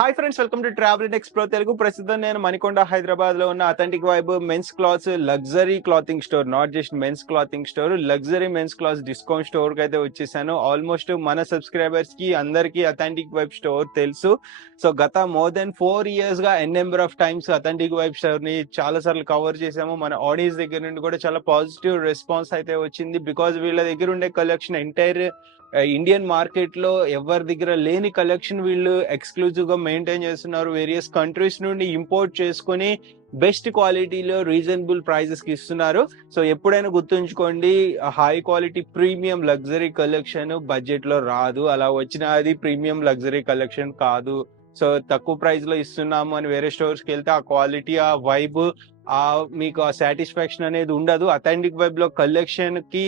Hi friends, welcome to travel explore Telugu. ప్రస్తుతం నేను మణికొండ హైదరాబాద్ లో ఉన్న authentic vibe men's clothes luxury clothing store, not just men's clothing store, luxury men's clothes discount store కి అయితే వచ్చేసాను. Almost మన సబ్స్క్రైబర్స్ కి అందరికి అథెంటిక్ వైబ్ స్టోర్ తెలుసు. సో గత మోర్ దెన్ 4 years గా N number of times authentic vibe store ని చాలా సార్లు కవర్ చేసాము. మన ఆడియన్స్ దగ్గర నుండి కూడా చాలా పాజిటివ్ రెస్పాన్స్ అయితే వచ్చింది. బికాజ్ వీళ్ళ దగ్గర ఉండే కలెక్షన్ ఎంటైర్ ఇండియన్ మార్కెట్ లో ఎవరి దగ్గర లేని కలెక్షన్ వీళ్ళు ఎక్స్క్లూజివ్ గా మెయింటైన్ చేస్తున్నారు. వేరియస్ కంట్రీస్ నుండి ఇంపోర్ట్ చేసుకుని బెస్ట్ క్వాలిటీలో రీజనబుల్ ప్రైజెస్ కి ఇస్తున్నారు. సో ఎప్పుడైనా గుర్తుంచుకోండి, high quality premium luxury collection budget లో రాదు. అలా వచ్చిన అది ప్రీమియం లగ్జరీ కలెక్షన్ కాదు. సో తక్కువ ప్రైస్ లో ఇస్తున్నాము అని వేరే స్టోర్స్ కి వెళ్తే ఆ క్వాలిటీ, ఆ వైబ్, మీకు ఆ సాటిస్ఫాక్షన్ అనేది ఉండదు. అథెంటిక్ వైబ్ లో కలెక్షన్ కి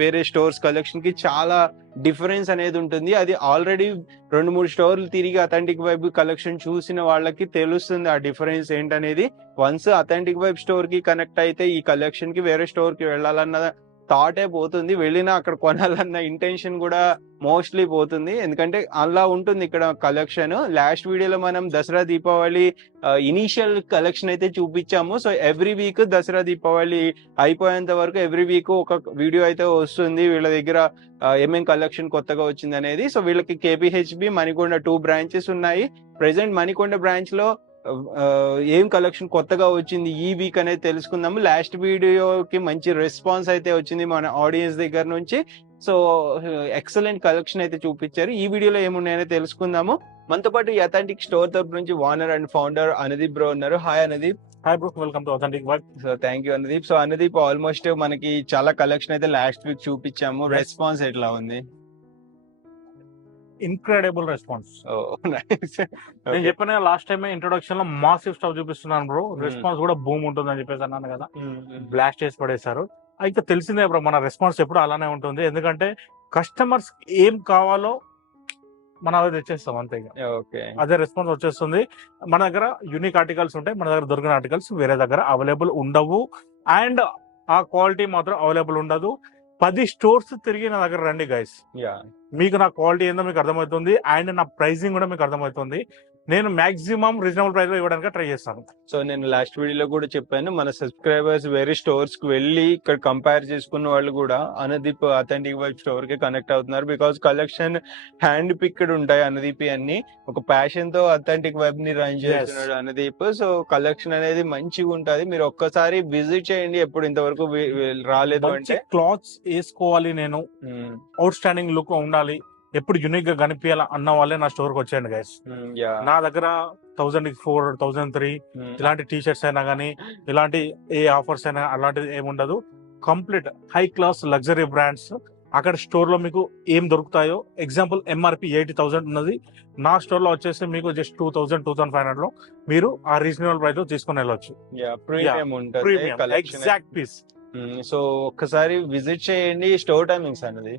వేరే స్టోర్స్ కలెక్షన్ కి చాలా డిఫరెన్స్ అనేది ఉంటుంది. అది ఆల్రెడీ 2-3 స్టోర్లు తిరిగి అథెంటిక్ వైబ్ కలెక్షన్ చూసిన వాళ్ళకి తెలుస్తుంది ఆ డిఫరెన్స్ ఏంటనేది. వన్స్ అథెంటిక్ వైబ్ స్టోర్ కి కనెక్ట్ అయితే ఈ కలెక్షన్ కి వేరే స్టోర్ కి వెళ్ళాలన్న థాటే పోతుంది. వెళ్ళినా అక్కడ కొనాలన్న ఇంటెన్షన్ కూడా మోస్ట్లీ పోతుంది. ఎందుకంటే అలా ఉంటుంది ఇక్కడ కలెక్షన్. లాస్ట్ వీడియోలో మనం దసరా దీపావళి ఇనీషియల్ కలెక్షన్ అయితే చూపించాము. So every week Dasara Deepavali అయిపోయేంత వరకు ఎవ్రీ వీక్ ఒక వీడియో అయితే వస్తుంది వీళ్ళ దగ్గర ఏమేం కలెక్షన్ కొత్తగా వచ్చింది అనేది. సో వీళ్ళకి కేపీహెచ్బి, మణికొండ 2 బ్రాంచెస్ ఉన్నాయి. ప్రెసెంట్ మణికొండ బ్రాంచ్ లో ఏం కలెక్షన్ కొత్తగా వచ్చింది ఈ వీక్ అనేది తెలుసుకుందాము. లాస్ట్ వీడియోకి మంచి రెస్పాన్స్ అయితే వచ్చింది మన ఆడియన్స్ దగ్గర నుంచి. సో ఎక్సలెంట్ కలెక్షన్ అయితే చూపించారు. ఈ వీడియోలో ఏమున్నాయని తెలుసుకుందాము. మనతో పాటు ఈ అథెంటిక్ స్టోర్ తరపు నుంచి owner and founder Anudeep bro ఉన్నారు. Hi Anudeep. Hi bro, welcome to authentic vibe. So thank you Anudeep. So Anudeep, almost మనకి చాలా కలెక్షన్ అయితే లాస్ట్ వీక్ చూపించాము. రెస్పాన్స్ ఎట్లా ఉంది? Incredible response. నేను చెప్పిన లాస్ట్ టైం ఇంట్రొడక్షన్ లో మాసివ్ స్టఫ్ చూపిస్తున్నాను బ్రో. రెస్పాన్స్ కూడా బూమ్ ఉంటుంది అని చెప్పేసి అన్నాను కదా, బ్లాస్ట్ చేసి పడేశారు. అయితే తెలిసిందే బ్రో, మన రెస్పాన్స్ ఎప్పుడు అలానే ఉంటుంది. ఎందుకంటే కస్టమర్స్ ఏం కావాలో మనం అదే తెచ్చేస్తాం అంతే. అదే రెస్పాన్స్ వచ్చేస్తుంది. మన దగ్గర యూనిక్ ఆర్టికల్స్ ఉంటాయి, మన దగ్గర దొరికిన ఆర్టికల్స్ వేరే దగ్గర అవైలబుల్ ఉండవు. అండ్ ఆ క్వాలిటీ మాత్రం అవైలబుల్ ఉండదు. 10 స్టోర్స్ తిరిగి నా దగ్గర రండి గైస్, మీకు నా క్వాలిటీ ఏందో మీకు అర్థమవుతుంది. అండ్ నా ప్రైసింగ్ కూడా మీకు అర్థమవుతుంది. నేను మాక్సిమం రీజనబుల్ ప్రైస్ లో ఇవ్వడానికి ట్రై చేస్తాను. సో నేను లాస్ట్ వీడియోలో కూడా చెప్పాను, మన సబ్స్క్రైబర్స్ వేరే స్టోర్స్ కి వెళ్ళి ఇక్కడ కంపేర్ చేసుకున్న వాళ్ళు కూడా అనుదీప్ అథెంటిక్ వైబ్ స్టోర్ కి కనెక్ట్ అవుతున్నారు. బికాస్ కలెక్షన్ హ్యాండ్ పిక్డ్ ఉంటాయి అనుదీప్ అన్ని. ఒక ప్యాషన్ తో అథెంటిక్ వైబ్ ని రన్ చేస్తున్నాడు అనుదీప్. సో కలెక్షన్ అనేది మంచిగా ఉంటది. మీరు ఒక్కసారి విజిట్ చేయండి, ఎప్పుడు ఇంతవరకు రాలేదు అంటే. క్లాత్స్ వేసుకోవాలి, నేను అవుట్ స్టాండింగ్ లుక్ ఉండాలి, ఎప్పుడు యూనిక్ గా కనిపించాలి అన్న వాళ్ళే నా స్టోర్ కి వచ్చేయండి గైస్. నా దగ్గర 1004, 1003 ఇలాంటి టీ షర్ట్స్ అయినా కానీ, ఇలాంటి ఏ ఆఫర్స్ అయినా అలాంటిది ఏముండదు. Complete high class luxury brands అక్కడ స్టోర్ లో మీకు ఏం దొరుకుతాయో. ఎగ్జాంపుల్ ఎంఆర్పి 80,000 ఉన్నది, నా స్టోర్ లో వచ్చేసి మీకు జస్ట్ 2,000, 2,500 లో మీరు ఆ రీజనబుల్ ప్రైస్ లో తీసుకొని వెళ్ళొచ్చు. Exact piece. సో ఒక్కసారి విజిట్ చేయండి. స్టోర్ టైమింగ్స్ అనేది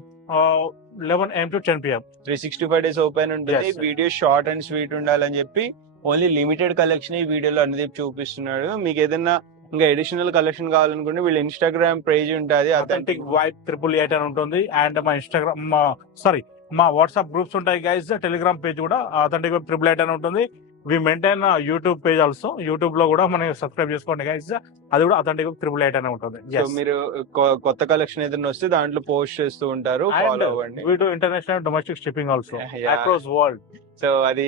11 AM to 10 PM, 365 days open ఉంటుంది. వీడియో షార్ట్ అండ్ స్వీట్ ఉండాలని చెప్పి ఓన్లీ లిమిటెడ్ కలెక్షన్ ఈ వీడియోలో అనుదీప్ చూపిస్తున్నాడు. మీకు ఏదైనా ఇంకా అడిషనల్ కలెక్షన్ కావాలనుకుంటే వీళ్ళ ఇన్స్టాగ్రామ్ పేజ్ ఉంటుంది, అథెంటిక్ వైబ్ 888 అని ఉంటుంది. అండ్ మా ఇన్స్టాగ్రామ్ మా వాట్సాప్ గ్రూప్స్ ఉంటాయి గైస్. టెలిగ్రామ్ పేజ్ కూడా అథెంటిక్ వైబ్ 888 అని ఉంటుంది. We maintain YouTube page also. YouTube లో కూడా మనం సబ్స్క్రైబ్ చేసుకోండి గైస్, అది కూడా అథెంటిక్ 888 అని ఉంటుంది. మీరు కొత్త కలెక్షన్ ఏదైనా వస్తే దాంట్లో పోస్ట్ చేస్తూ ఉంటారు, ఫాలో అవ్వండి. We do international domestic shipping also across world. So అది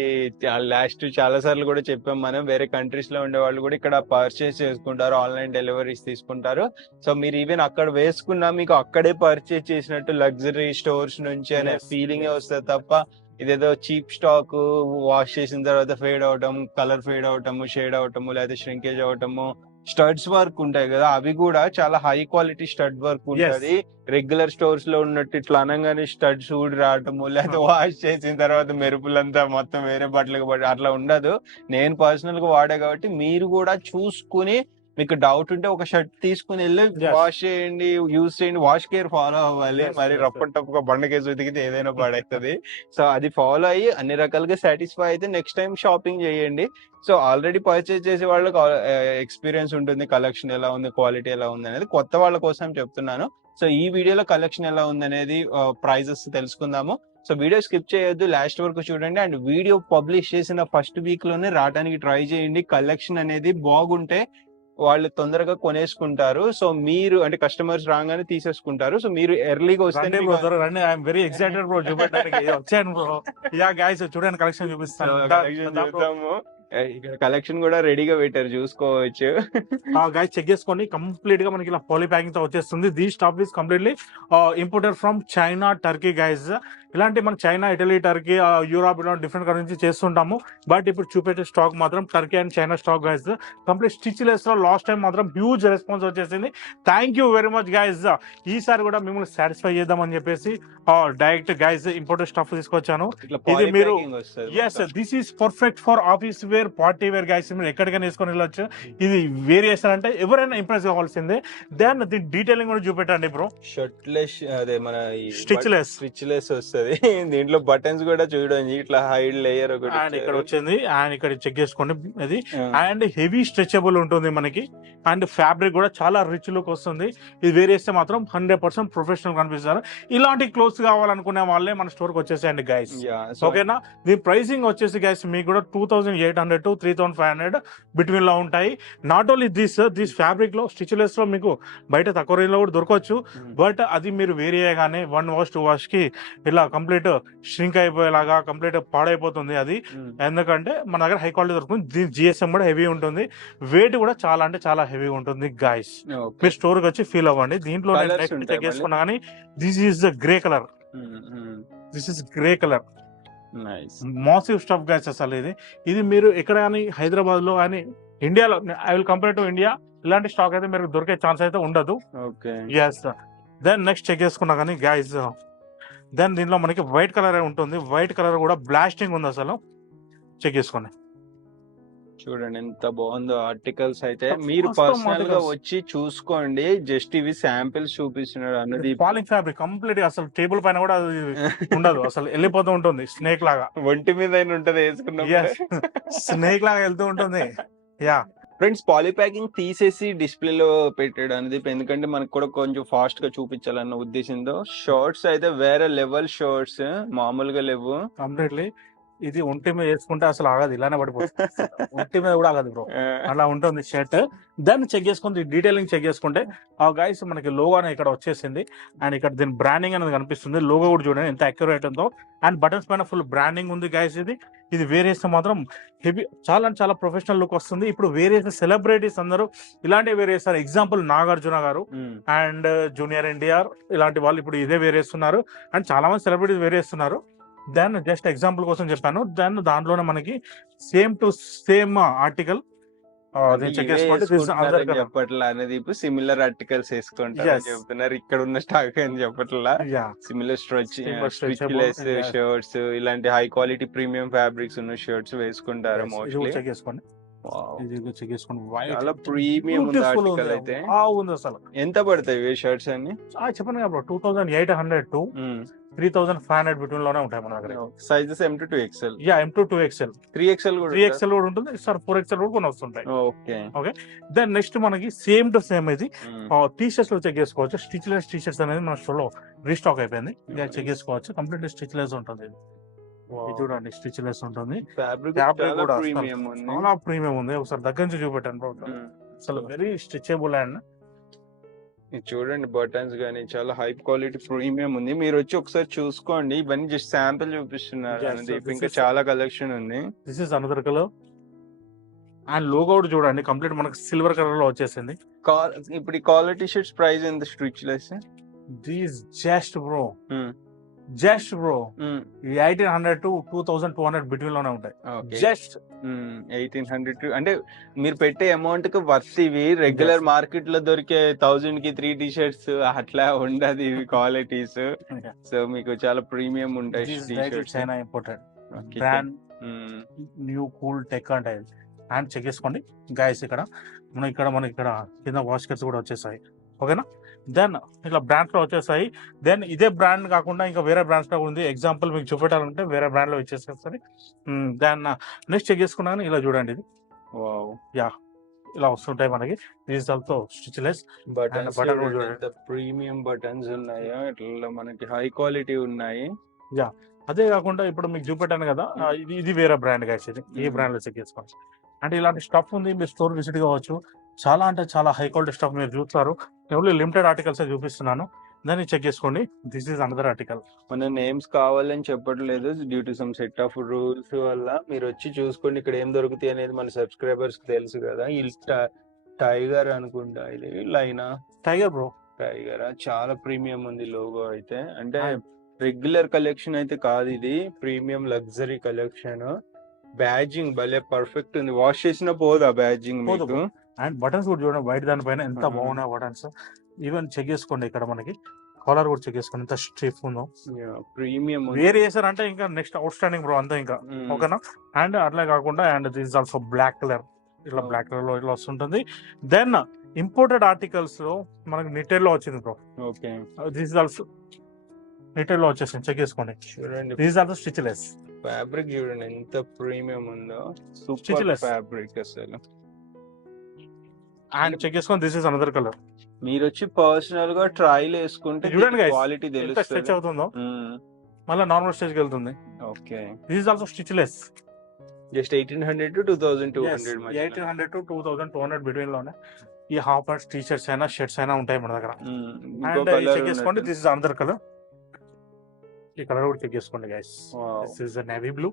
లాస్ట్ చాలా సార్లు కూడా చెప్పాం మనం, వేరే కంట్రీస్ లో ఉండే వాళ్ళు కూడా ఇక్కడ పర్చేస్ చేసుకుంటారు, ఆన్లైన్ డెలివరీస్ తీసుకుంటారు. సో మీరు ఈవెన్ అక్కడ వేసుకున్నా మీకు అక్కడే పర్చేస్ చేసినట్టు లగ్జరీ స్టోర్స్ నుంచి అనే ఫీలింగ్ వస్తుంది తప్ప ఇదేదో చీప్ స్టాక్ వాష్ చేసిన తర్వాత ఫేడ్ అవటం, కలర్ ఫేడ్ అవటము, షేడ్ అవటము, లేదా ష్రింకేజ్ అవటము. స్టడ్స్ వర్క్ ఉంటాయి కదా, అవి కూడా చాలా హై క్వాలిటీ స్టడ్ వర్క్ ఉంటుంది. రెగ్యులర్ స్టోర్స్ లో ఉన్నట్టు ఇట్లా అనగానే స్టడ్స్ ఊడి రావటము, లేదా వాష్ చేసిన తర్వాత మెరుపులంతా మొత్తం వేరే బట్టలకు పడి అట్లా ఉండదు. నేను పర్సనల్ గా వాడా కాబట్టి మీరు కూడా చూసుకుని, మీకు డౌట్ ఉంటే ఒక షర్ట్ తీసుకుని వెళ్ళి వాష్ చేయండి, యూజ్ చేయండి. వాష్ కేర్ ఫాలో అవ్వాలి. మరి రప్ప టప్పుగా బండకేసి ఉతికితే ఏదైనా పడవుతుంది. సో అది ఫాలో అయ్యి అన్ని రకాలుగా సాటిస్ఫై అయితే నెక్స్ట్ టైం షాపింగ్ చేయండి. సో ఆల్రెడీ పర్చేస్ చేసే వాళ్ళకి ఎక్స్పీరియన్స్ ఉంటుంది, కలెక్షన్ ఎలా ఉంది, క్వాలిటీ ఎలా ఉంది అనేది. కొత్త వాళ్ళ కోసం చెప్తున్నాను. సో ఈ వీడియోలో కలెక్షన్ ఎలా ఉంది అనేది, ప్రైజెస్ తెలుసుకుందాము. సో వీడియో స్కిప్ చేయొద్దు, లాస్ట్ వరకు చూడండి. అండ్ వీడియో పబ్లిష్ చేసిన ఫస్ట్ వీక్ లోనే రావడానికి ట్రై చేయండి. కలెక్షన్ అనేది బాగుంటే వాళ్ళు తొందరగా కొనేసుకుంటారు. సో మీరు అంటే కస్టమర్స్ రాగానే తీసేసుకుంటారు. సో మీరు ఎర్లీగా వస్తే రండి బ్రో, రండి. ఐఎమ్ వెరీ ఎక్సైటెడ్ బ్రో చూపెట్టడానికి. వచ్చాను బ్రో. యా గైస్ చూడండి, కలెక్షన్ చూపిస్తాను. ఇక్కడ కలెక్షన్ కూడా రెడీగా పెట్టారు, చూసుకోవచ్చు. గైస్ చెక్ చేసుకోండి, కంప్లీట్ గా మనకి ఇలా పాలీ ప్యాకింగ్ తో వచ్చేస్తుంది. దీ stop is completely imported from China, Turkey guys. ఇలాంటి మన చైనా, ఇటలీ, టర్కీ, యూరోప్ ఇలాంటి డిఫరెంట్ కంట్రీ చేస్తుంటాము. బట్ ఇప్పుడు చూపెట్టే స్టాక్ మాత్రం Turkey and China stock guys. Complete stitch less లో లాస్ట్ టైం మాత్రం హ్యూజ్ రెస్పాన్స్ వచ్చేసింది. Thank you very much guys. ఈసారి కూడా మిమ్మల్ని సాటిస్ఫై చేద్దామని చెప్పేసి డైరెక్ట్ గైస్ ఇంపోర్టెడ్ స్టఫ్ తీసుకొచ్చాను. ఇది మీరు this is perfect for office wear, party wear guys. మీరు ఎక్కడికైనా వేసుకొని వెళ్ళొచ్చు. ఇది వేరియేషన్ అంటే ఎవరైనా ఇంప్రెస్ కావాల్సిందే. దెన్ దీని డీటెయిలింగ్ కూడా చూపెట్టండి బ్రో. షర్ట్లెస్ అదే మన స్టిచ్లెస్ వస్తుంది. దీంట్లో బటన్స్ కూడా చూడండి, ఇట్లా హైడ్ లేయర్ ఒకటి ఇక్కడ వచ్చింది. అండ్ ఇక్కడ చెక్ చేసుకోండి అది. అండ్ హెవీ స్ట్రెచబుల్ ఉంటుంది మనకి. అండ్ ఫ్యాబ్రిక్ కూడా చాలా రిచ్ లుక్ వస్తుంది. ఇది వేరేస్తే మాత్రం 100% ప్రొఫెషనల్ కనిపిస్తారు. ఇలాంటి క్లోత్స్ కావాలనుకునే వాళ్ళే మన స్టోర్ కి వచ్చేసేయండి గైస్. ఓకేనా? దీని ప్రైసింగ్ వచ్చేసి గైస్ మీకు కూడా 2800 to 3500 బిట్వీన్ లో ఉంటాయి. నాట్ ఓన్లీ దిస్ ఫ్యాబ్రిక్ లో స్టిచ్లెస్ లో మీకు బయట తక్కువ రేంజ్ లో కూడా దొరకవచ్చు. బట్ అది మీరు వేరే గానే 1 wash 2 wash కి ఇలా కంప్లీట్ ష్రింక్ అయిపోయేలాగా కంప్లీట్ పాడైపోతుంది అది. ఎందుకంటే మన దగ్గర హై క్వాలిటీ దొరుకుతుంది. దీని జిఎస్ఎం కూడా హెవీ ఉంటుంది. వెయిట్ కూడా చాలా అంటే చాలా హెవీ ఉంటుంది గైస్. మీరు స్టోర్ కి వచ్చి ఫీల్ అవ్వండి. దీంట్లో చెక్ చేసుకున్నా కానీ this is the grey colour. This is grey colour. Massive stuff guys. అసలు ఇది మీరు ఎక్కడ కానీ హైదరాబాద్ లో కానీ ఇండియాలో, I will compare to India, ఇలాంటి స్టాక్ అయితే మీరు దొరికే ఛాన్స్ అయితే ఉండదు. దెన్ నెక్స్ట్ చెక్ చేసుకున్నా కానీ గైస్, దెన్ దీనిలో మనకి వైట్ కలర్ ఉంటుంది. వైట్ కలర్ కూడా బ్లాస్టింగ్ ఉంది. అసలు చెక్ చేసుకోండి, చూడండి ఎంత బాగుందో ఆర్టికల్స్. అయితే మీరు పర్సనల్ గా వచ్చి చూసుకోండి. జస్ట్ ఇవి శాంపిల్స్ చూపిస్తున్నాడు అన్నది. ఫాలింగ్ ఫ్యాబ్రిక్ కంప్లీట్ అసలు టేబుల్ పైన కూడా ఉండదు, అసలు వెళ్ళిపోతూ ఉంటుంది. స్నేక్ లాగా ఒంటి మీద ఉంటది వేసుకున్న, స్నేక్ లాగా వెళ్తూ ఉంటుంది. యా ఫ్రెండ్స్, పాలీ ప్యాకింగ్ తీసేసి డిస్ప్లేలో పెట్టాడు అనేది, ఎందుకంటే మనకు కూడా కొంచెం ఫాస్ట్ గా చూపించాలన్న ఉద్దేశంతో. షర్ట్స్ అయితే వేరే లెవెల్ షర్ట్స్, మామూలుగా లేవు. కంప్లీట్లీ ఇది ఒంటి మీద వేసుకుంటే అసలు ఆగదు, ఇలానే పడిపోతుంది. ఒంటి మీద కూడా ఆగదు బ్రో, అలా ఉంటుంది షర్ట్. దాన్ని చెక్ చేసుకుంటే డీటెయిలింగ్ చెక్ చేసుకుంటే ఆ గైస్ మనకి లోగో అనేది ఇక్కడ వచ్చేసింది. అండ్ ఇక్కడ దీని బ్రాండింగ్ అనేది కనిపిస్తుంది. లోగో కూడా చూడండి ఎంత అక్యురేట్ ఉందో. అండ్ బటన్స్ పైన ఫుల్ బ్రాండింగ్ ఉంది గైస్. ఇది వేరేస్తే మాత్రం హెవీ, చాలా అంటే చాలా ప్రొఫెషనల్ లుక్ వస్తుంది. ఇప్పుడు వేరేస్తే సెలబ్రిటీస్ అందరూ ఇలాంటివి వేరేస్తారు. ఎగ్జాంపుల్ నాగార్జున గారు అండ్ జూనియర్ ఎన్టీఆర్ ఇలాంటి వాళ్ళు ఇప్పుడు ఇదే వేరేస్తున్నారు. అండ్ చాలా మంది సెలబ్రిటీస్ వేరేస్తున్నారు. దెన్ జస్ట్ ఎగ్జాంపుల్ కోసం చెప్పాను. దెన్ దాంట్లోనే మనకి సేమ్ టు సేమ్ ఆర్టికల్ చెప్పట్లా అనేది, ఇప్పుడు సిమిలర్ ఆర్టికల్స్ వేసుకుంటారు చెప్తున్నారు. ఇక్కడ ఉన్న స్టాక్ అని చెప్పట్లా, సిమిలర్ స్ట్రెచ్లెస్ షర్ట్స్, ఇలాంటి హై క్వాలిటీ ప్రీమియం ఫ్యాబ్రిక్స్ ఉన్న షర్ట్స్ వేసుకుంటారు మోస్ట్లీ. చాలా ప్రీమియం ఉంది ఆర్టికల్ అయితే. అసలు ఎంత పడతాయి షర్ట్స్ అన్ని? చెప్పండి కదా 2800 to 3500 బిట్వీన్ లోనే ఉంటాయి మన దగ్గర. Sizes M to 2XL. M to 2XL, 3XL కూడా 3XL కూడా ఉంటుంది సార్. 4XL కూడా కొన్ని వస్తుంటాయి. ఓకే. దెన్ నెక్స్ట్ మనకి సేమ్ టు సేమ్ ఇది టీ షర్ట్స్ లో చెక్ చేసుకోవచ్చు. స్టిచ్లెస్ టీ షర్ట్స్ అనేది మన స్టోర్ లో రీస్టాక్ అయిపోయింది. చెక్ చేసుకోవచ్చు. కంప్లీట్ స్టిచ్లెస్ ఉంటుంది. చూడండి స్టిచ్లెస్ ఉంటుంది. ఫ్యాబ్రిక్ కూడా చాలా ప్రీమియం ఉంది. ఒకసారి దగ్గర నుంచి చూపెట్టాను. అసలు వెరీ స్ట్రెచబుల్. అండ్ చూడండి బటన్స్ గానీ చాలా హై క్వాలిటీ ప్రీమియం ఉంది. మీరు వచ్చి ఒకసారి చూసుకోండి. ఇవన్నీ జస్ట్ శాంపిల్ చూపిస్తున్నారు. ఇంకా చాలా కలెక్షన్ ఉంది. This is another colour. And logo కూడా చూడండి కంప్లీట్ మనకి సిల్వర్ కలర్ లో వచ్చేసింది. ఇప్పుడు ఈ క్వాలిటీ షర్ట్స్ ప్రైస్ ఎంత stitchless? These just bro 1800 to 2200 between లోనే ఉంటాయి. జస్ట్ 1800 అంటే మీరు పెట్టే అమౌంట్ కి వర్త్. ఇవి రెగ్యులర్ మార్కెట్ లో దొరికే 1000 కి 3 టీ షర్ట్స్ అట్లా ఉండదు ఇవి క్వాలిటీస్. సో మీకు చాలా ప్రీమియం ఉంటాయి. China imported brand, new cool tech అంటే. అండ్ చెక్ చేసుకోండి గైస్. ఇక్కడ మనకి ఇక్కడ కింద వాష్కర్స్ కూడా వచ్చేసాయి. ఓకేనా? దెన్ ఇట్లా బ్రాండ్స్ లో వచ్చేసాయి. దెన్ ఇదే బ్రాండ్ కాకుండా ఇంకా వేరే బ్రాండ్స్ లో ఉంది. ఎగ్జాంపుల్ మీకు చూపెట్టాలంటే వేరే బ్రాండ్ లో ఇచ్చేసేస్తుంది. దెన్ నెక్స్ట్ చెక్ చేసుకున్నా ఇలా చూడండి. ఇది ఇలా వస్తుంటాయి మనకి. డిజిటల్ తో స్టిచ్లెస్ ప్రీమియం బటన్స్ ఉన్నాయో ఇట్లా మనకి హై క్వాలిటీ ఉన్నాయి. అదే కాకుండా ఇప్పుడు మీకు చూపెట్టాను కదా, ఇది వేరే బ్రాండ్ గైస్, ఇది ఈ బ్రాండ్ లో చెక్ చేసుకోండి. అంటే ఇలాంటి స్టఫ్ ఉంది, మీరు స్టోర్ విజిట్ కావచ్చు. చాలా అంటే చాలా హై క్వాలిటీ స్టఫ్ మీరు చూస్తారు. ఓన్లీ లిమిటెడ్ ఆర్టికల్స్ చూపిస్తున్నాను, దాన్ని చెక్ చేసుకోండి. This is another article. మన నేమ్స్ కావాలని చెప్పట్లేదు, due to some set of rules వల్ల. మీరు వచ్చి చూసుకోండి ఇక్కడ ఏం దొరుకుతాయి అనేది మన సబ్స్క్రైబర్స్ తెలుసు కదా. ఈ టైగర్ అనుకుంటా, ఇది లైనా టైగర్ బ్రో, టైగర్ చాలా ప్రీమియం ఉంది లోగో అయితే. అంటే రెగ్యులర్ కలెక్షన్ అయితే కాదు, ఇది ప్రీమియం లగ్జరీ కలెక్షన్. బ్యాజింగ్ భలే పర్ఫెక్ట్ ఉంది, వాష్ చేసిన పోదా బ్యాజింగ్ మీకు. అండ్ బటన్స్ కూడా చూడండి, వైట్ దానిపైన ఎంత బాగున్నాయి బటన్స్. ఈవెన్ చెక్ చేసుకోండి ఇక్కడ మనకి కాలర్ కూడా చెక్ చేసుకోండి, ఎంత స్టిఫ్ ఉందో. ప్రీమియం వేరే చేశారంటే ఇంకా నెక్స్ట్ అవుట్ స్టాండింగ్ బ్రో అంతా ఇంకా. ఓకేనా. అండ్ అట్లే కాకుండా and this also black colour, ఇట్లా బ్లాక్ కలర్ లో ఇట్లా వస్తుంటుంది. దెన్ ఇంపోర్టెడ్ ఆర్టికల్స్ లో మనకి నిటెల్ లో వచ్చింది బ్రో. ఓకే, దిస్ ఆల్సో నిటెల్ లో వచ్చేసింది, చెక్ చేసుకోండి. చూడండి దిస్ ఆల్సో స్టిచ్లెస్. ఫ్యాబ్రిక్ చూడండి ఎంత ప్రీమియం ఉందో, సూపర్ Stitchless. ఫ్యాబ్రిక్ అసలు. అండ్ చెక్ చేసుకోండి, దిస్ ఇస్ అనదర్ కలర్. మీరు వచ్చి పర్సనల్ గా ట్రైల్ వేసుకుంటే చూడండి guys, క్వాలిటీ ఎంత స్ట్రెచ్ తెలుస్తుంది. అవుతుందో, మళ్ళీ నార్మల్ స్టేజ్ కి వెళ్తుంది. Okay, this is also stitchless. Just 1800 to 2200 మధ్యలో. 1800 to 2200 బిట్వీన్ లోనే ఈ హాఫ్ ప్యాంట్స్, టీ షర్ట్స్ అయినా షర్ట్స్ అయినా ఉంటాయి మన దగ్గర. ఇంకో అండ్ colour చెక్ చేసుకోండి, ఉన్నట్టు. This is another colour. ఈ కలర్ కూడా చెక్ చేసుకోండి guys, Wow. This is navy blue.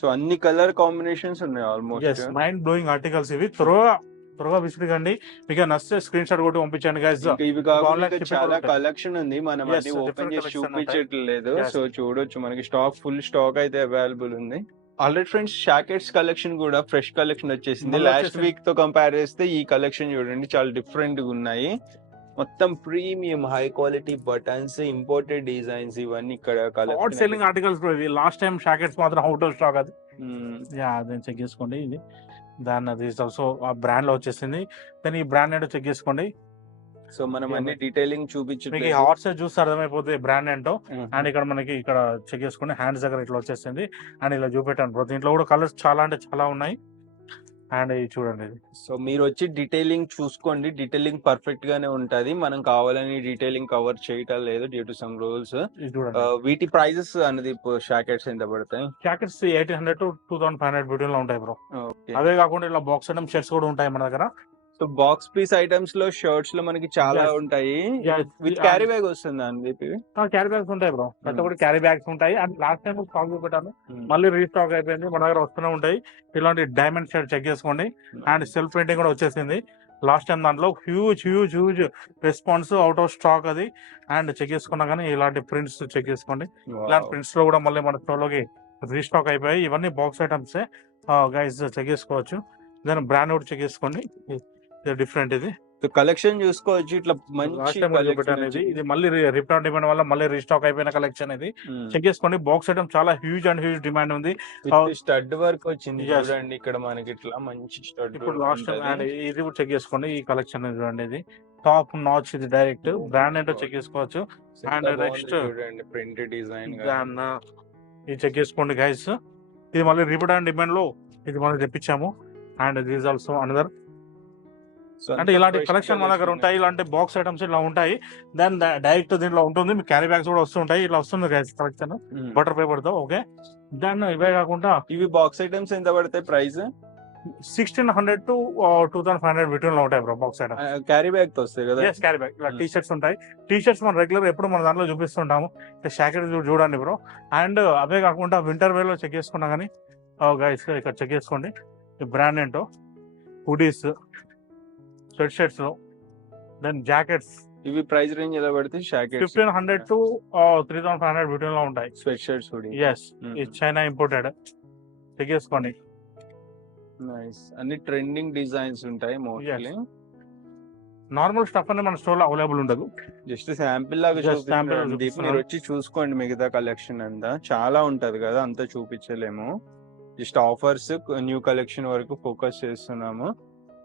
So అన్ని కలర్ కాంబినేషన్స్ ఉన్నాయి ఆల్మోస్ట్. మైండ్ బ్లోయింగ్ ఆర్టికల్స్ ఇవి. త్వరగా విసిట్ కండి, మీకు నచ్చితే స్క్రీన్ షాట్ కొట్టి పంపించండి గైస్. ఇవి కాకుండా online ఇంకా shipping చాలా కూడా ఉంటాయి. కలెక్షన్ ఉంది, మనం Yes, అన్ని different ఓపెన్ చేసి collection ఉంటాయి. చూపించట్లేదు. Yes. సో చూడొచ్చు, మనకి ఫుల్ స్టాక్ అయితే అవైలబుల్ ఉంది. ఆల్రెడీ ఫ్రెండ్స్, షాకెట్స్ కలెక్షన్ కూడా ఫ్రెష్ కలెక్షన్ వచ్చేసింది. మళ్ళీ లాస్ట్ వచ్చేసింది. వీక్ తో కంపేర్ చేస్తే ఈ కలెక్షన్ చూడండి చాలా డిఫరెంట్ గా ఉన్నాయి. మొత్తం premium high quality buttons, imported designs, ఇవన్నీ ఇక్కడ హాట్ సెల్లింగ్ ఆర్టికల్స్ బ్రో ఇవి. లాస్ట్ టైం షాకెట్స్ మాత్రం అవుట్ ఆఫ్ స్టాక్ అది. అదే చెక్ చేసుకోండి. ఇది దాన్ని అది ఆల్సో ఆ బ్రాండ్ లో వచ్చేసింది. దాని ఈ బ్రాండ్ ఏంటో చెక్ చేసుకోండి. సో మనం అన్ని డీటెయిలింగ్ మీకు చూపించట్లేదు. ఈ హాట్ సెట్ చూస్తే అర్థమైపోతుంది బ్రాండ్ ఏంటో. అండ్ ఇక్కడ మనకి ఇక్కడ చెక్ చేసుకోండి, హ్యాండ్స్ దగ్గర ఇట్లా వచ్చేసింది. అండ్ ఇలా చూపెట్టాను బ్రో, దీంట్లో కూడా కలర్స్ చాలా అంటే చాలా ఉన్నాయి. అండ్ ఇది చూడండి, ఇది సో మీరు వచ్చి డీటెయిలింగ్ చూసుకోండి, డీటెయిలింగ్ పర్ఫెక్ట్ గానే ఉంటది. మనం కావాలని డీటెయిలింగ్ కవర్ చేయటం లేదు డ్యూ టు సమ్ రూల్స్. ఇది చూడండి. వీటి ప్రైజెస్ అనేది షాకెట్స్ ఎంత పడతాయి? జాకెట్స్ 1800 to 2500 బిట్వీన్ లో ఉంటాయి బ్రో. ఓకే, అవే కాకుండా ఇలా బాక్స్ ఐటమ్ షర్ట్స్ కూడా ఉంటాయి మన దగ్గర. సో బాక్స్ పీస్ ఐటమ్స్ లో షర్ట్స్ లో మనకి చాలా Yes. ఉంటాయి. Yes. విత్ క్యారీ బ్యాగ్ వస్తుంది అండి. క్యారీ బ్యాగ్స్ ఉంటాయి బ్రో, ప్రతి ఒక్కటి క్యారీ బ్యాగ్స్ ఉంటాయి. అండ్ లాస్ట్ టైం స్టాక్ చూపెట్టాను, మళ్ళీ రీస్టాక్ అయిపోయింది. మన దగ్గర వస్తూనే ఉంటాయి. ఇలాంటి డైమండ్ షర్ట్ చెక్ చేసుకోండి. అండ్ సెల్ఫ్ ప్రింటింగ్ కూడా వచ్చేసింది. లాస్ట్ టైం దాంట్లో huge response, out of stock అది. అండ్ చెక్ చేసుకున్నా కానీ ఇలాంటి ప్రింట్స్ చెక్ చేసుకోండి. ఇలాంటి ప్రింట్స్ లో కూడా మళ్ళీ మన స్టోర్లోకి రీస్టాక్ అయిపోయాయి. ఇవన్నీ బాక్స్ ఐటమ్స్ గైస్, చెక్ చేసుకోవచ్చు. దాని బ్రాండ్ కూడా చెక్ చేసుకోండి, డిఫరెంట్. ఇది కలెక్షన్ చూసుకోవచ్చు, ఇట్లా మంచి లాస్ట్ టైం చూపెట్టాను. ఇది మళ్ళీ రిప్రాంట్ ఇవ్వడం వల్ల మళ్ళీ రీస్టాక్ అయిపోయిన కలెక్షన్. ఇది చెక్ చేసుకోండి. బాక్స్ ఐటమ్ చాలా హ్యూజ్ డిమాండ్ ఉంది. స్టడ్ వర్క్ వచ్చింది Yes. చూడండి ఇక్కడ మనకి ఇట్లా మంచి స్టడ్. ఇప్పుడు లాస్ట్ టైం అండ్ ఇది కూడా చెక్ చేసుకోండి. ఈ కలెక్షన్ చూడండి, ఇది టాప్ నాచ్, ఇది డైరెక్ట్ బ్రాండ్ ఏంటో చెక్ చేసుకోవచ్చు. And next చూడండి ప్రింట్ డిజైన్. ఇది చెక్ చేసుకోండి గైస్. ఇది మళ్ళీ రిపీట్ అండ్ డిమాండ్ లో ఇది మనం తెప్పించాము. And this also another. అంటే ఇలాంటి కలెక్షన్ మన దగ్గర ఉంటాయి. ఇలాంటి బాక్స్ ఐటమ్స్ ఇలా ఉంటాయి. దెన్ డైరెక్ట్ దీంట్లో ఉంటుంది. మీకు క్యారీ బ్యాగ్స్ కూడా వస్తుంటాయి. ఇట్లా వస్తుంది గైస్ కలెక్షన్ బటర్ పేపర్ తో. ఓకే, దెన్ ఇవే కాకుండా ఇవి బాక్స్ ఐటమ్స్ ఎంత పడతాయి ప్రైస్? 1600 to 2500 బిట్వీన్ లో ఉంటాయి bro box item. Carry bag తో వస్తాయి కదా. Carry bag. ఇలా టీ షర్ట్స్ ఉంటాయి. టీ షర్ట్స్ మనం రెగ్యులర్ ఎప్పుడు మన దాంట్లో చూపిస్తుంటాము. షాకెట్ చూడండి బ్రో. అండ్ అవే కాకుండా వింటర్ వేర్ లో చెక్ చేసుకున్నా కానీ గైస్ ఇక్కడ చెక్ చేసుకోండి ఈ బ్రాండ్ ఏంటో. హుడీస్, స్వెట్ షర్ట్స్ లో, దెన్ జాకెట్స్. ఇవి ప్రైస్ రేంజ్ ఎలా పడతాయి? షాకెట్స్ 1500 to 3500 బిట్వీన్ లో ఉంటాయి. Sweat shirts hoodie. ఎస్, ఇది చైనా ఇంపోర్టెడ్. చెక్ చేసుకోండి. నైస్, అన్ని ట్రెండింగ్ డిజైన్స్ ఉంటాయి మోస్ట్లీ. నార్మల్ స్టఫ్ అనేది మన స్టోర్ లో అవైలబుల్ ఉండదు. జస్ట్ శాంపిల్ లాగా Just sample చూపిస్తున్నాను. చూపిస్తున్నాను. మీరు వచ్చి చూసుకోండి, మిగతా కలెక్షన్ అంతా చాలా ఉంటది కదా, అంతా చూపించలేము. జస్ట్ ఆఫర్స్, న్యూ కలెక్షన్ వరకు ఫోకస్ చేస్తున్నాము.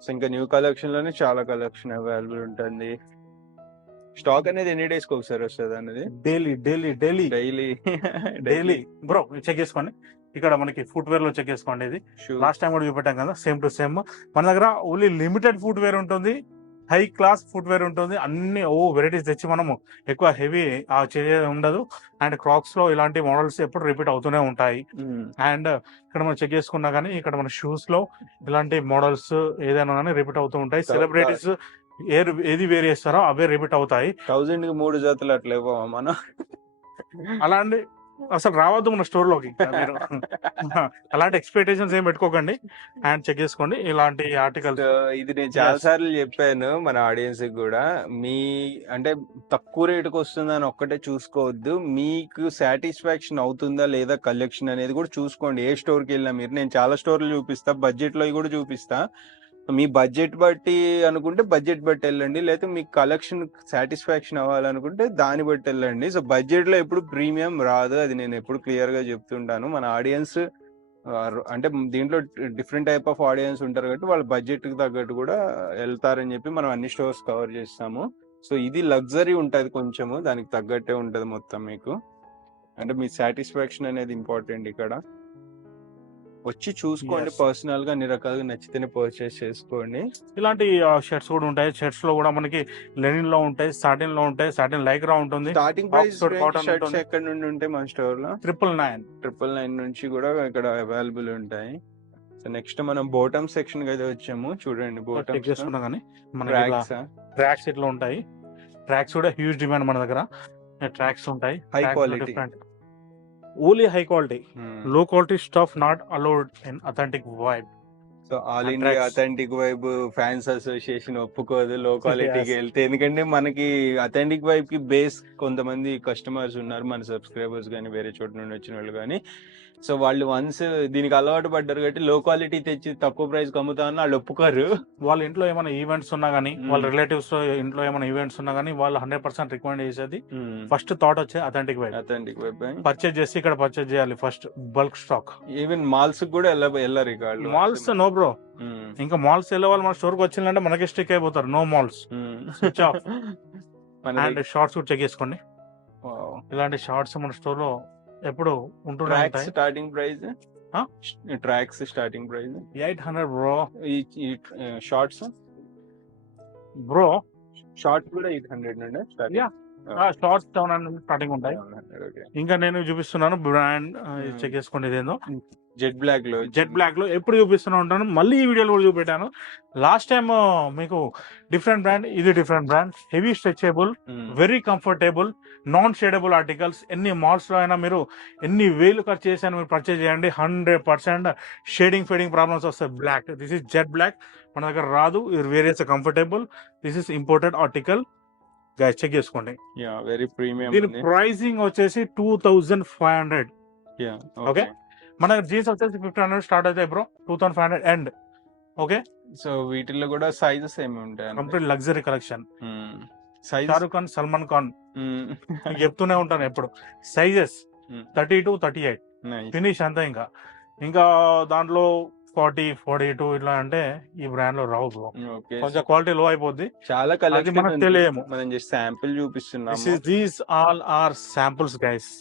సో ఇంకా న్యూ కలెక్షన్ లోనే చాలా కలెక్షన్ అవైలబుల్ ఉంటుంది. స్టాక్ అనేది ఎన్ని డేస్ కి ఒకసారి వస్తుంది అనేది? డైలీ బ్రో చెక్ చేసుకోండి. ఇక్కడ మనకి ఫుట్ వేర్ లో చెక్ చేసుకోండి. ఇది లాస్ట్ టైం కూడా చూపెట్టాం కదా, సేమ్ టు సేమ్. మన దగ్గర ఓన్లీ లిమిటెడ్ ఫుట్ వేర్ ఉంటుంది. హై క్లాస్ ఫుట్వేర్ ఉంటుంది. అన్ని వెరైటీస్ తెచ్చి మనము ఎక్కువ హెవీ ఉండదు. అండ్ క్రాక్స్ లో ఇలాంటి మోడల్స్ ఎప్పుడు రిపీట్ అవుతూనే ఉంటాయి. అండ్ ఇక్కడ మనం చెక్ చేసుకున్నా కానీ ఇక్కడ మన షూస్ లో ఇలాంటి మోడల్స్ ఏదైనా కానీ రిపీట్ అవుతూ ఉంటాయి. సెలబ్రిటీస్ ఏది వేర్ చేస్తారో అవే రిపీట్ అవుతాయి. 1000 కి 3 జతలు అట్లా ఇవ్వమా మనం? అలాంటి అసలు రావద్దు మన స్టోర్ లోకి మీరు. అలాంటి ఎక్స్పెక్టేషన్స్ ఏం పెట్టుకోకండి అండ్ చెక్ చేసుకోండి ఇలాంటి ఆర్టికల్స్. ఇది నేను చాలా సార్లు చెప్పాను మన ఆడియన్స్ కి కూడా, మీ అంటే తక్కువ రేటుకి వస్తుందని ఒక్కటే చూసుకోవద్దు, మీకు సాటిస్ఫాక్షన్ అవుతుందా లేదా కలెక్షన్ అనేది కూడా చూసుకోండి. ఏ స్టోర్ కి వెళ్ళినా మీరు, నేను చాలా స్టోర్లు చూపిస్తా, బడ్జెట్ లో కూడా చూపిస్తా. మీ బడ్జెట్ బట్టి అనుకుంటే బడ్జెట్ బట్టి వెళ్ళండి, లేకపోతే మీకు కలెక్షన్ సాటిస్ఫాక్షన్ అవ్వాలనుకుంటే దాన్ని బట్టి వెళ్ళండి. సో బడ్జెట్ లో ఎప్పుడు ప్రీమియం రాదు, అది నేను ఎప్పుడు క్లియర్ గా చెప్తుంటాను. మన ఆడియన్స్ అంటే దీంట్లో డిఫరెంట్ టైప్ ఆఫ్ ఆడియన్స్ ఉంటారు కాబట్టి వాళ్ళ బడ్జెట్ కి తగ్గట్టు కూడా వెళ్తారని చెప్పి మనం అన్ని స్టోర్స్ కవర్ చేస్తాము. సో ఇది లగ్జరీ ఉంటది, కొంచెము దానికి తగ్గట్టే ఉంటది మొత్తం మీకు. అంటే మీ సాటిస్ఫాక్షన్ అనేది ఇంపార్టెంట్ ఇక్కడ. వచ్చి చూసుకోండి, పర్సనల్ గా అన్ని రకాలుగా నచ్చితేనే పర్చేస్ చేసుకోండి. ఇలాంటి షర్ట్స్ కూడా ఉంటాయి. షర్ట్స్ లో కూడా మనకి లెనిన్ లో ఉంటాయి, సాటిన్ లో ఉంటాయి, సాటిన్ లైక్రా ఉంటుంది. స్టార్టింగ్ ప్రైస్ షర్ట్స్ ఎక్కడ నుండి ఉంటాయి మన స్టోర్ లో? 999 నుంచి కూడా ఇక్కడ అవైలబుల్ ఉంటాయి. సో నెక్స్ట్ మనం బోటమ్ సెక్షన్ కి అయితే వచ్చాము. చూడండి బోటమ్ చేసుకున్నా కానీ ట్రాక్స్ ఇట్లా ఉంటాయి. ట్రాక్స్ కూడా హ్యూజ్ డిమాండ్ మన దగ్గర. ట్రాక్స్ ఉంటాయి high quality, only high quality. Low quality stuff not allowed in authentic vibe. So all India authentic vibe fans association ఒప్పుకోదు లో క్వాలిటీకి వెళ్తే, ఎందుకంటే మనకి అథెంటిక్ వైబ్ కి బేస్ కొంతమంది కస్టమర్స్ ఉన్నారు, మన సబ్స్క్రైబర్స్ కానీ వేరే చోట నుండి వచ్చిన వాళ్ళు కానీ. సో వాళ్ళు వన్స్ దీనికి అలవాటు పడ్డారు కాబట్టి లో క్వాలిటీ తెచ్చి తక్కువ ప్రైస్ అమ్ముతామని వాళ్ళు ఒప్పుకోరు. వాళ్ళ ఇంట్లో ఏమైనా ఈవెంట్స్ ఉన్నా కానీ, వాళ్ళ రిలేటివ్స్ ఇంట్లో ఏమైనా ఈవెంట్స్ ఉన్నా కానీ వాళ్ళు 100% రికమెండ్ చేసేది ఫస్ట్ థాట్ వచ్చే అథెంటిక్ వైబ్. పర్చేజ్ చేసి ఇక్కడ పర్చేజ్ చేయాలి first, bulk stock. Even malls కూడా వెళ్ళరు ఇక మాల్స్ నో బ్రో. ఇంకా మాల్స్ వెళ్ళే వాళ్ళు మన స్టోర్ కి వచ్చిందంటే మనకి స్టిక్ అయిపోతారు. No malls, switch off. And shorts కూడా చెక్ చేసుకోండి. ఇలాంటి షార్ట్స్ మన స్టోర్ లో ఎప్పుడు ఉంటున్నాయి. Starting price tracks starting price 800 bro. ఈ షార్ట్స్ బ్రో, షార్ట్స్ కూడా 800 నుండి షార్ట్స్ 700 స్టార్టింగ్ ఉంటాయి. ఇంకా నేను చూపిస్తున్నాను బ్రాండ్, చెక్ చేసుకోండి. ఇదేందో జెట్ బ్లాక్ లో ఎప్పుడు చూపిస్తూనే ఉంటాను. మళ్ళీ ఈ వీడియోలో కూడా చూపెట్టాను. లాస్ట్ టైం మీకు డిఫరెంట్ బ్రాండ్, ఇది different brand. Heavy stretchable, very comfortable, non shadeable articles. ఎన్ని మాల్స్ లో అయినా మీరు ఎన్ని వేలు ఖర్చు చేసి మీరు పర్చేజ్ చేయండి, 100% షేడింగ్ ఫేడింగ్ ప్రాబ్లమ్స్ వస్తాయి. Black, this is jet black, మన దగ్గర రాదు. ఇది various comfortable. This is imported article guys, check చేసుకోండి. Very premium. దీని ప్రైసింగ్ వచ్చేసి 2500. ఓకే, మన జీన్స్ వచ్చేసి 1500 స్టార్ట్ అవుతాయి బ్రో, 2500 ఎండ్. ఓకే, సో వీటిల్లో కూడా సైజెస్ ఏమి ఉంటాయి? Complete luxury collection. Shahrukh Khan, Salman Khan చెప్తూనే ఉంటాను ఎప్పుడు. సైజెస్ 32, 38 ఫినిష్ అంతా. ఇంకా దాంట్లో 40, 42 ఇట్లా అంటే ఈ బ్రాండ్ లో రావు బ్రో. కొంచెం క్వాలిటీ లో అయిపోద్ది. చాలా కలెక్షన్ మనకు తెలియము. మనం జస్ట్ శాంపిల్ చూపిస్తున్నాం. These all are samples guys.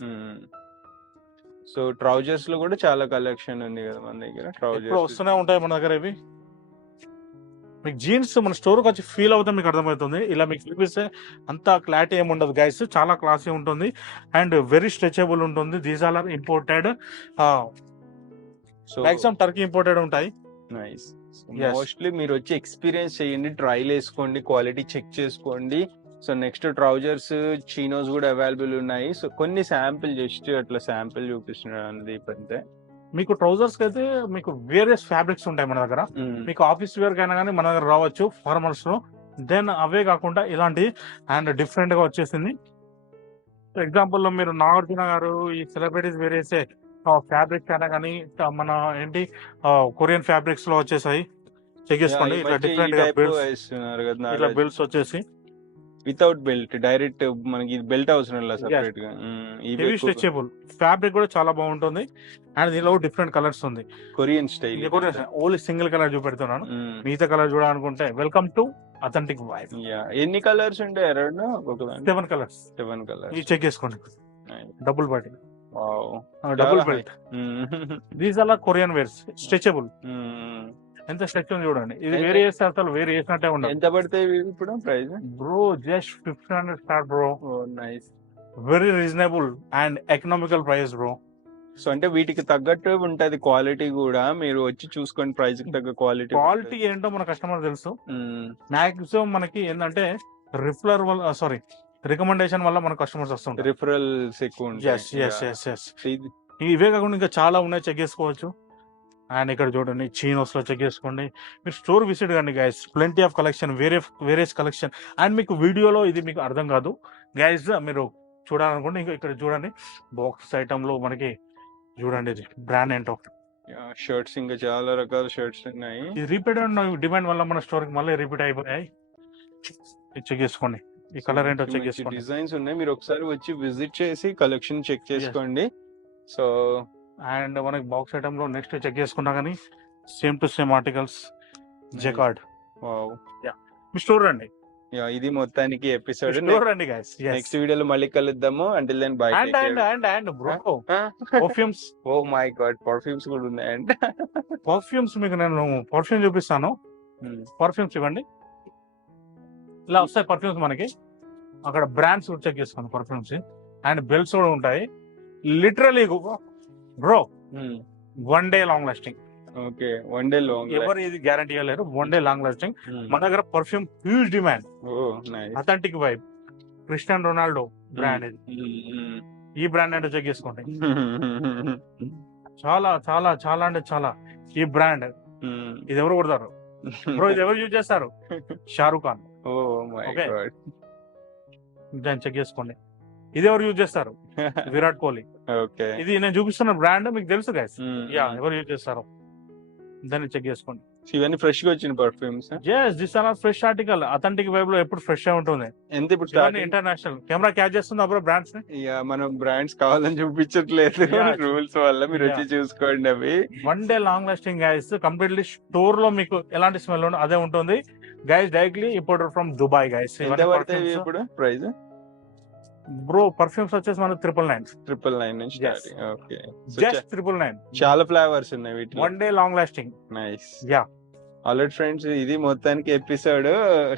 So trousers లో కూడా చాలా కలెక్షన్ ఉంది కదా మన దగ్గర. ట్రౌజర్స్ వస్తూనే ఉంటాయి మన దగ్గర. ఇవి మీకు జీన్స్ మన స్టోర్కి వచ్చి ఫీల్ అవుతే మీకు అర్థమవుతుంది. ఇలా మీకు చూపిస్తే అంత క్లారిటీ ఏమి ఉండదు గైస్. చాలా క్లాసీ ఉంటుంది అండ్ వెరీ స్ట్రెచబుల్ ఉంటుంది. These all are imported. So maximum Turkey imported ఉంటాయి. నైస్. మోస్ట్లీ మీరు వచ్చి ఎక్స్పీరియన్స్ చేయండి, ట్రైల్ వేసుకోండి, క్వాలిటీ చెక్ చేసుకోండి. సో నెక్స్ట్ ట్రౌజర్స్, చీనోస్ కూడా అవైలబుల్ ఉన్నాయి. సో కొన్ని శాంపిల్ జస్ట్ అట్లా శాంపిల్ చూపిస్తున్నాను అంతే. మీకు ట్రౌజర్స్ కి అయితే మీకు వేరియస్ ఫ్యాబ్రిక్స్ ఉంటాయి మన దగ్గర. మీకు ఆఫీస్ వేర్ కైనా కానీ మన దగ్గర రావచ్చు ఫార్మల్స్ లో. దెన్ అవే కాకుండా ఇలాంటి అండ్ డిఫరెంట్ గా వచ్చేసింది. ఎగ్జాంపుల్ లో మీరు నాగార్జున గారు ఈ సెలబ్రిటీస్ వేరియస్ ఫ్యాబ్రిక్స్ అయినా కానీ మన ఏంటి కొరియన్ ఫ్యాబ్రిక్స్ లో వచ్చేసాయి. చెక్ చేసుకోండి. ఇట్లా డిఫరెంట్ గా ఇట్లా బిల్స్ వచ్చేసి వితౌట్ బెల్ట్, డైరెక్ట్ మనకి బెల్ట్ అవసరం లేదు సెపరేట్ గా. హెవీ స్ట్రెచబుల్ ఫ్యాబ్రిక్ కూడా చాలా బాగుంటుంది. అండ్ దీనిలో డిఫరెంట్ కలర్స్ ఉంది. Korean style. Only single colour చూపెడుతున్నాను. మిగతా కలర్ చూడాలనుకుంటే వెల్కమ్ టు అథెంటిక్ వైబ్. ఎన్ని కలర్స్ ఉంటాయి? 7 కలర్స్. ఇది చెక్ చేసుకోండి. Double bottle, double belt. These are Korean wears, stretchable. ఎంత స్ట్రెచ్ ఉంది చూడండి. ఇది ఎంత? వేరే చేస్తే అసలు వేరే చేసినట్టే ఉండదు ఎంత పడతాయి ఇవి ఇప్పుడు price? Bro. Just 1500 start bro. Oh nice. Very reasonable and economical price bro. So అంటే వీటికి తగ్గట్టు ఉంటది క్వాలిటీ కూడా, మీరు వచ్చి చూసుకోండి ప్రైస్ కి తగ్గ క్వాలిటీ. క్వాలిటీ ఏంటో మన కస్టమర్ తెలుసు. మాక్సిమం మనకి ఏంటంటే రిఫరల్ వల్ల రికమెండేషన్ వల్ల మన కస్టమర్స్ వస్తుంటారు. రిఫరల్స్ ఎక్కువ Yes, yes, yes, yes. ఇవే కాకుండా ఇంకా చాలా ఉన్నాయి, చెక్ చేసుకోవచ్చు. అండ్ ఇక్కడ చూడండి చీనోస్ లో చెక్ చేసుకోండి. మీరు స్టోర్ విజిట్ కండి guys, plenty of collection, various collection. And మీకు వీడియోలో ఇది మీకు అర్థం కాదు గైస్, మీరు చూడాలనుకోండి ఇంకా ఇక్కడ చూడండి బాక్స్ ఐటమ్ లో మనకి చూడండి ఇది బ్రాండ్ ఏంటో. షర్ట్స్ ఇంకా చాలా రకాల షర్ట్స్ ఉన్నాయి. ఇది రిపీట్ డిమాండ్ వల్ల మన స్టోర్ కి మళ్ళీ రిపీట్ అయిపోయాయి. ఇది చెక్ చేసుకోండి, ఈ కలర్ ఏంటో చెక్ చేసుకోండి. డిజైన్స్ ఉన్నాయి, మీరు ఒకసారి వచ్చి విజిట్ చేసి కలెక్షన్ చెక్ చేసుకోండి. సో అండ్ మనకి బాక్స్ ఐటమ్ లో నెక్స్ట్ చెక్ చేసుకున్నా కానీ same to same articles jacquard. Wow. మీ స్టోర్ రండి, ఇది మొత్తానికి ఎపిసోడ్. స్టోర్ రండి గైస్. నెక్స్ట్ వీడియోలో మళ్ళీ కలుద్దాము. Until then bye. And bro perfumes. Oh my god, perfumes కూడా ఉన్నాయండి. పర్ఫ్యూమ్స్ మీకు నేను పర్ఫ్యూమ్ చూపిస్తాను. పర్ఫ్యూమ్స్ ఇవ్వండి, ఇలా వస్తాయి పర్ఫ్యూమ్స్ మనకి. అక్కడ బ్రాండ్స్ కూడా చెక్ చేసుకోండి పర్ఫ్యూమ్స్. అండ్ బెల్ట్స్ కూడా ఉంటాయి. Literally bro 1 day long lasting. Okay, 1 day long. ఎవరు ఇది గ్యారంటీ ఇవ్వలేరు. 1 day లాంగ్ లాస్టింగ్. మన దగ్గర perfume huge demand. Oh nice. Authentic vibe Cristiano Ronaldo brand ఇది. ఈ బ్రాండ్ అంటే చెక్ చేసుకోండి. చాలా చాలా చాలా అంటే చాలా ఈ బ్రాండ్. ఇది ఎవరు కొడతారు బ్రో? ఇది ఎవరు యూజ్ చేస్తారు? Shahrukh Khan. Oh my Okay. God. దాన్ని చెక్ చేసుకోండి. ఇది ఎవరు యూజ్ చేస్తారు? విరాట్ కోహ్లీ. ఓకే. ఇది నేను చూపిస్తున్న బ్రాండ్ మీకు తెలుసు గైస్. యా, ఎవరు యూజ్ చేస్తారు దాన్ని చెక్ చేసుకోండి. ఇవన్నీ ఫ్రెష్ గా వచ్చిన perfumes. Just this are fresh article. Authentic vibe లో ఎప్పుడు ఫ్రెష్ ఉంటుంది. ఎంత ఇప్పుడు ఇంటర్నేషనల్ కెమెరా క్యాచ్ చేస్తుంది అప్పుడు బ్రాండ్స్ ని. మనం బ్రాండ్స్ కావాలని చూపించట్లేదు, Yeah. రూల్స్ వల్ల. మీరు వచ్చి చూసుకోండి అవి. 1 day long lasting guys. Completely store లో మీకు ఎలాంటి స్మెల్ ఉండదు, అదే ఉంటుంది guys. Directly imported from Dubai guys. ఎంత పడతాయి ఇప్పుడు ప్రైస్? బ్రో పర్ఫ్యూమ్స్ వచ్చేసి మనకు 999. 999 నుంచి Yes. స్టార్టింగ్. ఓకే. జస్ట్ 999. చాలా ఫ్లేవర్స్ ఉన్నాయి వీటిలో. 1 day long lasting. Nice. Yeah. Already friends, ఇది మొత్తానికి ఎపిసోడ్.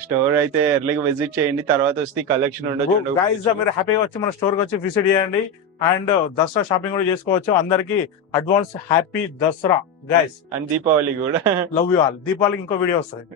స్టోర్ అయితే ఎర్లీగా విజిట్ చేయండి, తర్వాత వస్తే కలెక్షన్ ఉండొచ్చు. గైస్ మీరు హ్యాపీగా వచ్చి మన స్టోర్ కి వచ్చి విజిట్ చేయండి. అండ్ దసరా షాపింగ్ కూడా చేసుకోవచ్చు. అందరికి advance happy Dussehra guys. And Deepavali కూడా. Love you all. దీపావళికి ఇంకో వీడియో వస్తుంది.